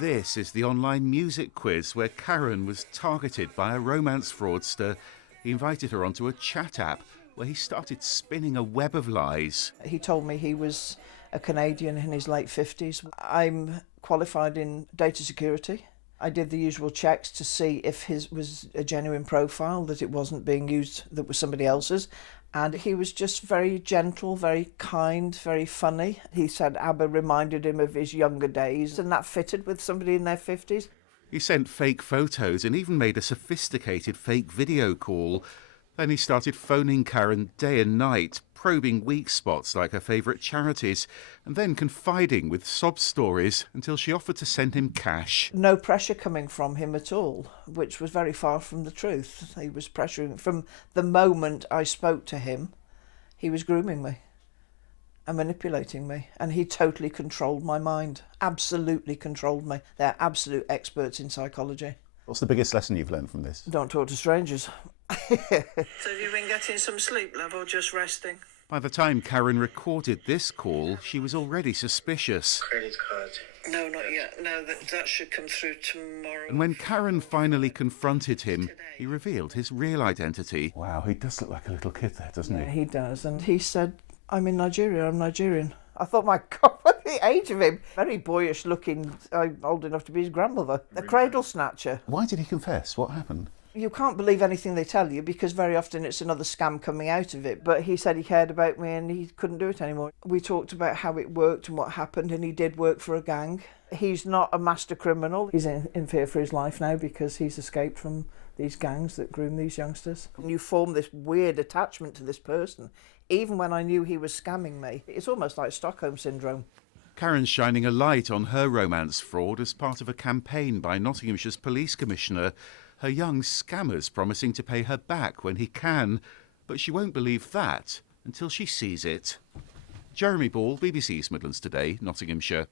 This is the online music quiz where Karen was targeted by a romance fraudster. He invited her onto a chat app where he started spinning a web of lies. He told me he was a Canadian in his late 50s. I'm qualified in data security. I did the usual checks to see if his was a genuine profile, that it wasn't being used, that was somebody else's. And he was just very gentle, very kind, very funny. He said ABBA reminded him of his younger days, and that fitted with somebody in their 50s. He sent fake photos and even made a sophisticated fake video call. Then he started phoning Karen day and night, probing weak spots like her favourite charities, and then confiding with sob stories until she offered to send him cash. No pressure coming from him at all, which was very far from the truth. He was pressuring. From the moment I spoke to him, he was grooming me and manipulating me, and he totally controlled my mind. Absolutely controlled me. They're absolute experts in psychology. What's the biggest lesson you've learned from this? Don't talk to strangers. So have you been getting some sleep, love, or just resting? By the time Karen recorded this call, she was already suspicious. Credit card. No, not yet. No, that should come through tomorrow. And when Karen finally confronted him, he revealed his real identity. Wow, he does look like a little kid there, doesn't Yeah, he? he does. And he said, I'm in Nigeria, I'm Nigerian. I thought, my God, what the age of him. Very boyish looking, old enough to be his grandmother. A cradle snatcher. Why did he confess? What happened? You can't believe anything they tell you because very often it's another scam coming out of it. But he said he cared about me and he couldn't do it anymore. We talked about how it worked and what happened, and he did work for a gang. He's not a master criminal. He's in fear for his life now because he's escaped from these gangs that groom these youngsters. And you form this weird attachment to this person. Even when I knew he was scamming me, it's almost like Stockholm Syndrome. Karen's shining a light on her romance fraud as part of a campaign by Nottinghamshire's police commissioner. Her young scammer's promising to pay her back when he can, but she won't believe that until she sees it. Jeremy Ball, BBC's Midlands Today, Nottinghamshire.